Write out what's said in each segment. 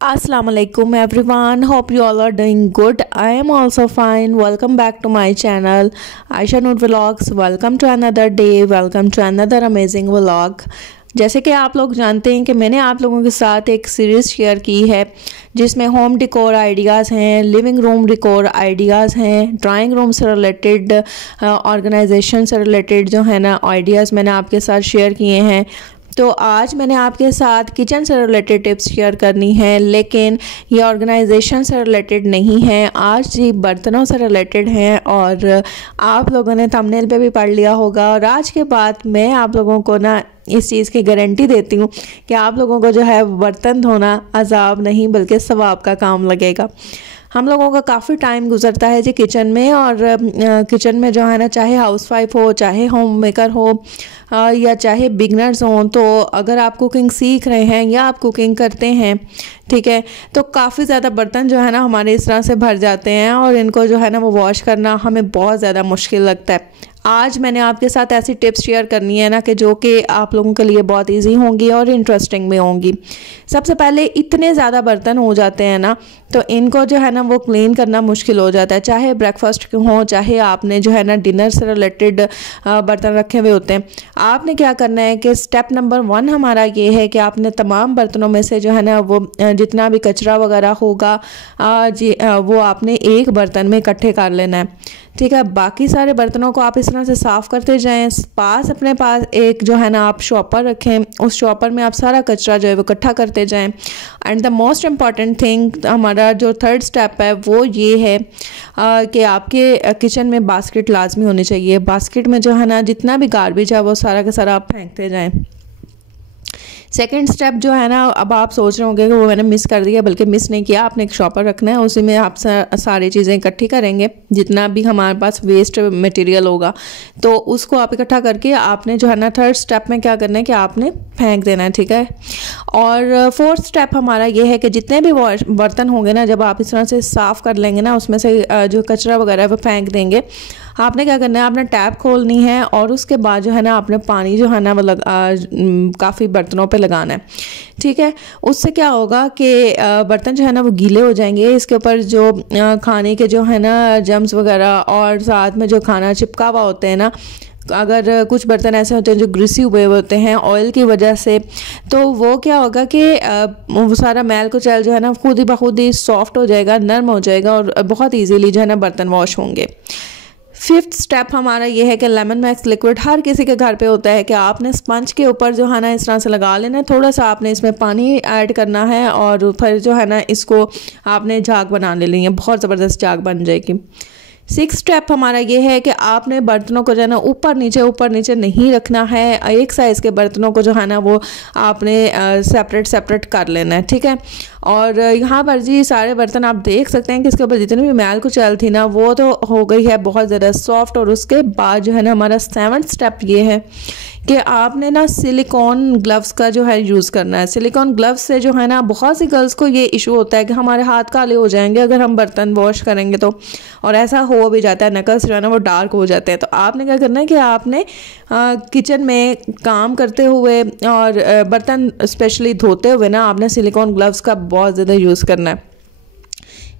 Assalamualaikum everyone. Hope you all are doing good. I am also fine. Welcome back to my channel Aisha Noor Vlogs. Welcome to another day. Welcome to another amazing vlog. जैसे कि आप लोग जानते हैं कि मैंने आप लोगों के साथ एक सीरीज़ शेयर की है जिसमें होम डिकोर आइडियाज़ हैं, लिविंग रूम डिकोर आइडियाज़ हैं, ड्राइंग रूम से रिलेटेड, ऑर्गेनाइजेशन से रिलेटेड जो है ना आइडियाज़ मैंने आपके साथ शेयर किए हैं। तो आज मैंने आपके साथ किचन से रिलेटेड टिप्स शेयर करनी है, लेकिन ये ऑर्गेनाइजेशन से रिलेटेड नहीं है, आज ये बर्तनों से रिलेटेड हैं। और आप लोगों ने थंबनेल पे भी पढ़ लिया होगा। और आज के बाद मैं आप लोगों को ना इस चीज़ की गारंटी देती हूँ कि आप लोगों को जो है बर्तन धोना अजाब नहीं बल्कि सवाब का काम लगेगा। हम लोगों का काफ़ी टाइम गुजरता है जी किचन में, और किचन में जो है ना, चाहे हाउसवाइफ हो, चाहे होम मेकर हो, या चाहे बिगनर्स हों, तो अगर आप कुकिंग सीख रहे हैं या आप कुकिंग करते हैं, ठीक है, तो काफ़ी ज़्यादा बर्तन जो है ना हमारे इस तरह से भर जाते हैं और इनको जो है ना वो वॉश करना हमें बहुत ज़्यादा मुश्किल लगता है। आज मैंने आपके साथ ऐसी टिप्स शेयर करनी है ना कि जो कि आप लोगों के लिए बहुत इजी होंगी और इंटरेस्टिंग भी होंगी। सबसे पहले इतने ज़्यादा बर्तन हो जाते हैं ना, तो इनको जो है ना वो क्लीन करना मुश्किल हो जाता है। चाहे ब्रेकफास्ट के हों, चाहे आपने जो है ना डिनर से रिलेटेड बर्तन रखे हुए होते हैं। आपने क्या करना है कि स्टेप नंबर 1 हमारा ये है कि आपने तमाम बर्तनों में से जो है ना वो जितना भी कचरा वगैरह होगा वो आपने एक बर्तन में इकट्ठे कर लेना है, ठीक है। बाकी सारे बर्तनों को आप इस तरह से साफ़ करते जाएं। अपने पास एक जो है ना आप शॉपर रखें, उस शॉपर में आप सारा कचरा जो है वो इकट्ठा करते जाएं। And the most important thing, हमारा जो थर्ड स्टेप है वो ये है कि आपके किचन में बास्केट लाजमी होनी चाहिए। बास्केट में जो है ना जितना भी गार्बेज है वो सारा का सारा आप फेंकते जाएँ। सेकेंड स्टेप जो है ना, अब आप सोच रहे होंगे कि वो मैंने मिस कर दिया, बल्कि मिस नहीं किया। आपने एक शॉपर रखना है, उसी में आप सारी चीज़ें इकट्ठी करेंगे। जितना भी हमारे पास वेस्ट मटेरियल होगा तो उसको आप इकट्ठा करके आपने जो है ना थर्ड स्टेप में क्या करना है कि आपने फेंक देना है, ठीक है। और फोर्थ स्टेप हमारा ये है कि जितने भी बर्तन होंगे ना, जब आप इस तरह से साफ़ कर लेंगे ना, उसमें से जो कचरा वगैरह है वो फेंक देंगे। आपने क्या करना है, आपने टैप खोलनी है और उसके बाद जो है ना आपने पानी जो है ना वो काफ़ी बर्तनों पे लगाना है, ठीक है। उससे क्या होगा कि बर्तन जो है ना वो गीले हो जाएंगे। इसके ऊपर जो खाने के जो है ना जम्स वगैरह और साथ में जो खाना चिपका हुआ होते हैं ना, अगर कुछ बर्तन ऐसे होते हैं जो ग्रीसी हुए होते हैं ऑयल की वजह से, तो वो क्या होगा कि वो सारा मैल कुचैल जो है ना खुद ही बखुद ही सॉफ्ट हो जाएगा, नरम हो जाएगा और बहुत ईजीली जो है ना बर्तन वॉश होंगे। फिफ्थ स्टेप हमारा ये है कि लेमन मैक्स लिक्विड हर किसी के घर पे होता है कि आपने स्पंज के ऊपर जो है ना इस तरह से लगा लेना है। थोड़ा सा आपने इसमें पानी ऐड करना है और फिर जो है ना इसको आपने झाग बना लेनी है, बहुत ज़बरदस्त झाग बन जाएगी। सिक्स स्टेप हमारा ये है कि आपने बर्तनों को जो है ना ऊपर नीचे नहीं रखना है। एक साइज़ के बर्तनों को जो है ना वो आपने सेपरेट कर लेना है, ठीक है। और यहाँ पर जी सारे बर्तन आप देख सकते हैं कि इसके ऊपर जितनी भी मैल कुचैल थी ना वो तो हो गई है बहुत ज़्यादा सॉफ्ट। और उसके बाद जो है ना हमारा सेवंथ स्टेप ये है कि आपने ना सिलिकॉन ग्लव्स का जो है यूज़ करना है। सिलिकॉन ग्लव्स से जो है ना बहुत सी गर्ल्स को ये इशू होता है कि हमारे हाथ काले हो जाएंगे अगर हम बर्तन वॉश करेंगे तो, और ऐसा हो भी जाता है, नकल्स जो है ना वो डार्क हो जाते हैं। तो आपने क्या करना है कि आपने किचन में काम करते हुए और बर्तन स्पेशली धोते हुए ना आपने सिलिकॉन ग्लव्स का बहुत ज़्यादा यूज़ करना है।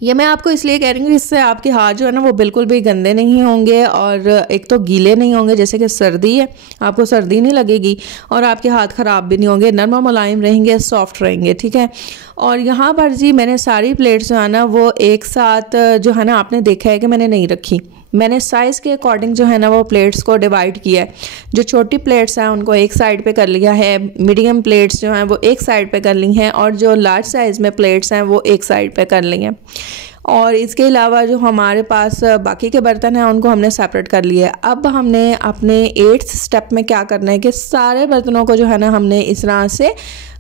ये मैं आपको इसलिए कह रही हूँ इससे आपके हाथ जो है ना वो बिल्कुल भी गंदे नहीं होंगे और एक तो गीले नहीं होंगे, जैसे कि सर्दी है आपको सर्दी नहीं लगेगी, और आपके हाथ ख़राब भी नहीं होंगे, नरम मुलायम रहेंगे, सॉफ्ट रहेंगे, ठीक है। और यहाँ पर जी मैंने सारी प्लेट्स जो है ना वो एक साथ जो है ना आपने देखा है कि मैंने नहीं रखी। मैंने साइज़ के अकॉर्डिंग जो है ना वो प्लेट्स को डिवाइड किया है। जो छोटी प्लेट्स हैं उनको एक साइड पे कर लिया है, मीडियम प्लेट्स जो हैं वो एक साइड पे कर ली हैं, और जो लार्ज साइज़ में प्लेट्स हैं वो एक साइड पे कर ली हैं। और इसके अलावा जो हमारे पास बाकी के बर्तन हैं उनको हमने सेपरेट कर लिया है। अब हमने अपने 8th स्टेप में क्या करना है कि सारे बर्तनों को जो है ना हमने इस तरह से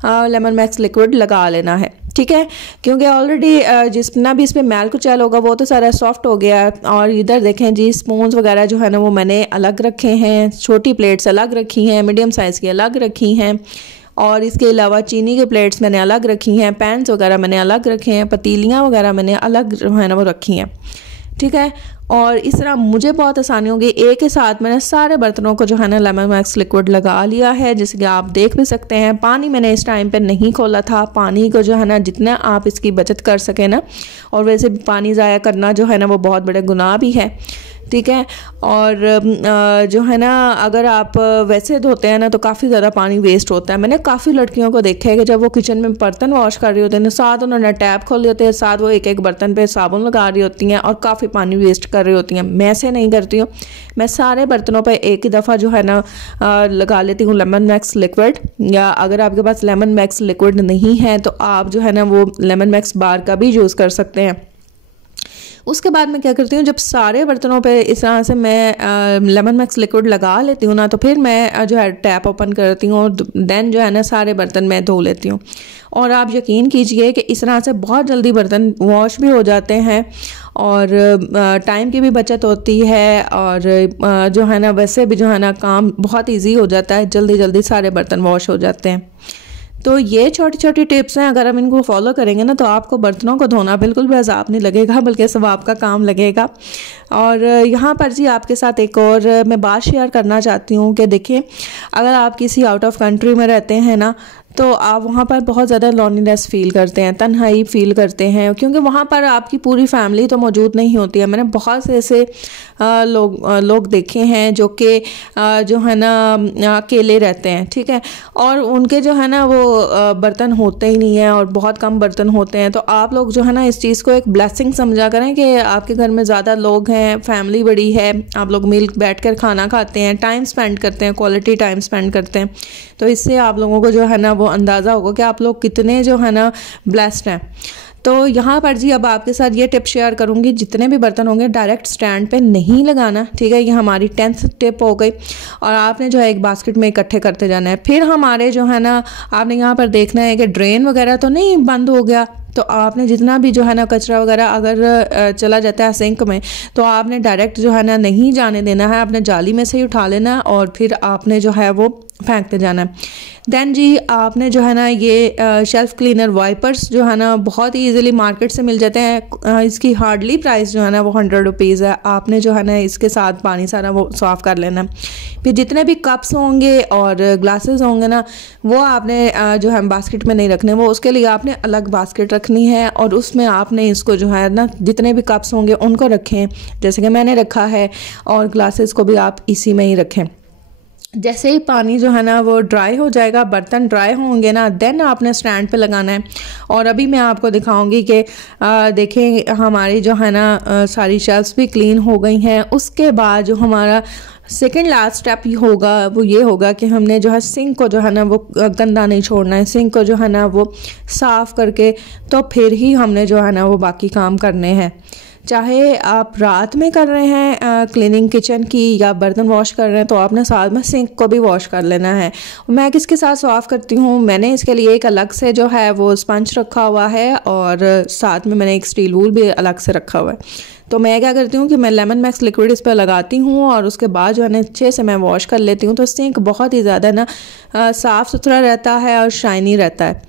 लेमन मैक्स लिक्विड लगा लेना है, ठीक है। क्योंकि ऑलरेडी जितना भी इस पर मैल कुचैल होगा वो तो सारा सॉफ्ट हो गया। और इधर देखें जी स्पून्स वगैरह जो है ना वो मैंने अलग रखे हैं, छोटी प्लेट्स अलग रखी हैं, मीडियम साइज़ की अलग रखी हैं, और इसके अलावा चीनी के प्लेट्स मैंने अलग रखी हैं, पैन्स वगैरह मैंने अलग रखे हैं, पतीलियाँ वगैरह मैंने अलग जो है ना वो रखी हैं, ठीक है। और इस तरह मुझे बहुत आसानी होगी, एक ही साथ मैंने सारे बर्तनों को जो है ना लेमन मैक्स लिक्विड लगा लिया है। जैसे कि आप देख भी सकते हैं, पानी मैंने इस टाइम पे नहीं खोला था। पानी को जो है ना जितना आप इसकी बचत कर सकें ना, और वैसे भी पानी ज़ाया करना जो है ना वो बहुत बड़े गुनाह भी है, ठीक है। और जो है ना अगर आप वैसे धोते हैं ना तो काफ़ी ज़्यादा पानी वेस्ट होता है। मैंने काफ़ी लड़कियों को देखा है कि जब वो किचन में बर्तन वॉश कर रही होती हैं, साथ उन्होंने टैप खोल होते हैं, साथ वो एक एक बर्तन पे साबुन लगा रही होती हैं और काफ़ी पानी वेस्ट कर रही होती हैं। मैं ऐसे नहीं करती हूँ, मैं सारे बर्तनों पर एक ही दफ़ा जो है ना लगा लेती हूँ लेमन मैक्स लिक्विड। या अगर आपके पास लेमन मैक्स लिक्विड नहीं है तो आप जो है ना वो लेमन मैक्स बार का भी यूज़ कर सकते हैं। उसके बाद मैं क्या करती हूँ, जब सारे बर्तनों पे इस तरह से मैं लेमन मैक्स लिक्विड लगा लेती हूँ ना, तो फिर मैं जो है टैप ओपन करती हूँ और देन जो है ना सारे बर्तन मैं धो लेती हूँ। और आप यकीन कीजिए कि इस तरह से बहुत जल्दी बर्तन वॉश भी हो जाते हैं और टाइम की भी बचत होती है। और जो है ना वैसे भी जो है ना काम बहुत ईजी हो जाता है, जल्दी जल्दी सारे बर्तन वॉश हो जाते हैं। तो ये छोटी छोटी टिप्स हैं, अगर हम इनको फॉलो करेंगे ना तो आपको बर्तनों को धोना बिल्कुल भी अज़ाब नहीं लगेगा, बल्कि सवाब का काम लगेगा। और यहाँ पर जी आपके साथ एक और मैं बात शेयर करना चाहती हूँ कि देखिए, अगर आप किसी आउट ऑफ कंट्री में रहते हैं ना, तो आप वहाँ पर बहुत ज़्यादा लोनलीनेस फ़ील करते हैं, तन्हाई फ़ील करते हैं, क्योंकि वहाँ पर आपकी पूरी फैमिली तो मौजूद नहीं होती है। मैंने बहुत से ऐसे लोग देखे हैं जो कि जो है ना अकेले रहते हैं, ठीक है, और उनके जो है ना वो बर्तन होते ही नहीं है और बहुत कम बर्तन होते हैं। तो आप लोग जो है ना इस चीज़ को एक ब्लेसिंग समझा करें कि आपके घर में ज़्यादा लोग हैं, फैमिली बड़ी है, आप लोग मिल बैठ कर खाना खाते हैं, टाइम स्पेंड करते हैं, क्वालिटी टाइम स्पेंड करते हैं। तो इससे आप लोगों को जो है ना वो अंदाज़ा होगा कि आप लोग कितने जो है ना ब्लेस्ड हैं। तो यहाँ पर जी अब आपके साथ ये टिप शेयर करूँगी, जितने भी बर्तन होंगे डायरेक्ट स्टैंड पे नहीं लगाना, ठीक है। ये हमारी 10th टिप हो गई। और आपने जो है एक बास्केट में इकट्ठे करते जाना है। फिर हमारे जो है ना आपने यहाँ पर देखना है कि ड्रेन वगैरह तो नहीं बंद हो गया, तो आपने जितना भी जो है ना कचरा वगैरह अगर चला जाता है सिंक में, तो आपने डायरेक्ट जो है ना नहीं जाने देना है, आपने जाली में से ही उठा लेना है और फिर आपने जो है वो फेंकते जाना है। देन जी आपने जो है ना ये शेल्फ़ क्लीनर वाइपर्स जो है ना बहुत ही ईजिली मार्केट से मिल जाते हैं। इसकी हार्डली प्राइस जो है ना वो 100 रुपीज़ है। आपने जो है ना इसके साथ पानी सारा वो साफ़ कर लेना। फिर जितने भी कप्स होंगे और ग्लासेस होंगे ना, वो आपने जो है बास्केट में नहीं रखने, वो उसके लिए आपने अलग बास्केट रखनी है और उसमें आपने इसको जो है ना जितने भी कप्स होंगे उनको रखें, जैसे कि मैंने रखा है, और ग्लासेस को भी आप इसी में ही रखें। जैसे ही पानी जो है ना वो ड्राई हो जाएगा, बर्तन ड्राई होंगे ना, देन आपने स्टैंड पे लगाना है। और अभी मैं आपको दिखाऊंगी कि देखें हमारी जो है ना सारी शेल्फ्स भी क्लीन हो गई हैं। उसके बाद जो हमारा सेकेंड लास्ट स्टेप होगा वो ये होगा कि हमने जो है सिंक को जो है ना वो गंदा नहीं छोड़ना है। सिंक को जो है ना वो साफ़ करके तो फिर ही हमने जो है ना वो बाकी काम करने हैं। चाहे आप रात में कर रहे हैं क्लीनिंग किचन की या बर्तन वॉश कर रहे हैं, तो आपने साथ में सिंक को भी वॉश कर लेना है। मैं किसके साथ साफ़ करती हूँ, मैंने इसके लिए एक अलग से जो है वो स्पंज रखा हुआ है और साथ में मैंने एक स्टील वूल भी अलग से रखा हुआ है। तो मैं क्या करती हूँ कि मैं लेमन मैक्स लिक्विड इस पर लगाती हूँ और उसके बाद जो है ना अच्छे से मैं वॉश कर लेती हूँ। तो सिंक बहुत ही ज़्यादा ना साफ़ सुथरा रहता है और शाइनी रहता है।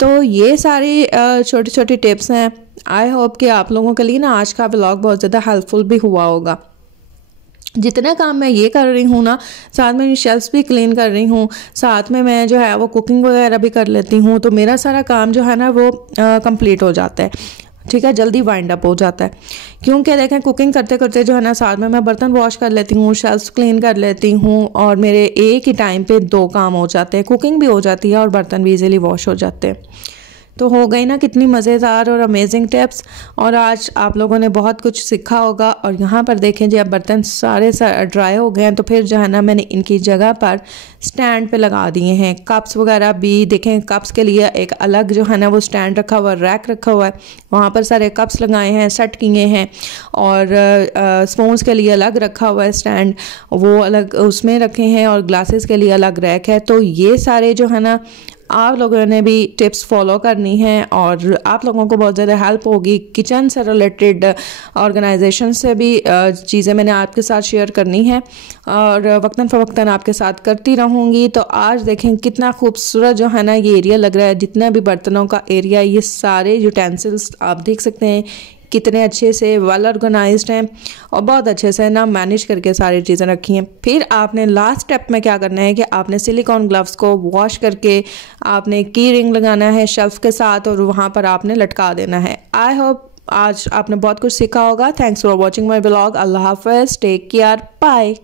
तो ये सारी छोटी छोटी टिप्स हैं। आई होप कि आप लोगों के लिए ना आज का व्लॉग बहुत ज़्यादा हेल्पफुल भी हुआ होगा। जितना काम मैं ये कर रही हूँ ना, साथ में शेल्फ्स भी क्लीन कर रही हूँ, साथ में मैं जो है वो कुकिंग वगैरह भी कर लेती हूँ, तो मेरा सारा काम जो है ना वो कंप्लीट हो जाता है, ठीक है, जल्दी वाइंड अप हो जाता है। क्योंकि देखें कुकिंग करते करते जो है ना साथ में मैं बर्तन वॉश कर लेती हूँ, शेल्फ्स क्लीन कर लेती हूँ और मेरे एक ही टाइम पे 2 काम हो जाते हैं, कुकिंग भी हो जाती है और बर्तन भी इजीली वॉश हो जाते हैं। तो हो गई ना कितनी मज़ेदार और अमेजिंग टिप्स। और आज आप लोगों ने बहुत कुछ सीखा होगा। और यहाँ पर देखें जी अब बर्तन सारे ड्राई हो गए हैं, तो फिर जो है ना मैंने इनकी जगह पर स्टैंड पे लगा दिए हैं। कप्स वगैरह भी देखें, कप्स के लिए एक अलग जो है ना वो स्टैंड रखा हुआ, रैक रखा हुआ है, वहाँ पर सारे कप्स लगाए हैं, सेट किए हैं। और स्पून्स के लिए अलग रखा हुआ है स्टैंड, वो अलग उसमें रखे हैं, और ग्लासेस के लिए अलग रैक है। तो ये सारे जो है ना आप लोगों ने भी टिप्स फॉलो करनी है और आप लोगों को बहुत ज़्यादा हेल्प होगी। किचन से रिलेटेड ऑर्गेनाइजेशन से भी चीज़ें मैंने आपके साथ शेयर करनी है और वक्तन फ़वक्तन आपके साथ करती रहूँगी। तो आज देखें कितना खूबसूरत जो है ना ये एरिया लग रहा है, जितना भी बर्तनों का एरिया, ये सारे यूटेंसिल्स आप देख सकते हैं कितने अच्छे से वेल ऑर्गेनाइज्ड हैं और बहुत अच्छे से ना मैनेज करके सारी चीज़ें रखी हैं। फिर आपने लास्ट स्टेप में क्या करना है कि आपने सिलिकॉन ग्लव्स को वॉश करके आपने की रिंग लगाना है शेल्फ के साथ और वहाँ पर आपने लटका देना है। आई होप आज आपने बहुत कुछ सीखा होगा। Thanks for watching my blog. अल्लाह हाफिज़, टेक केयर, बाय।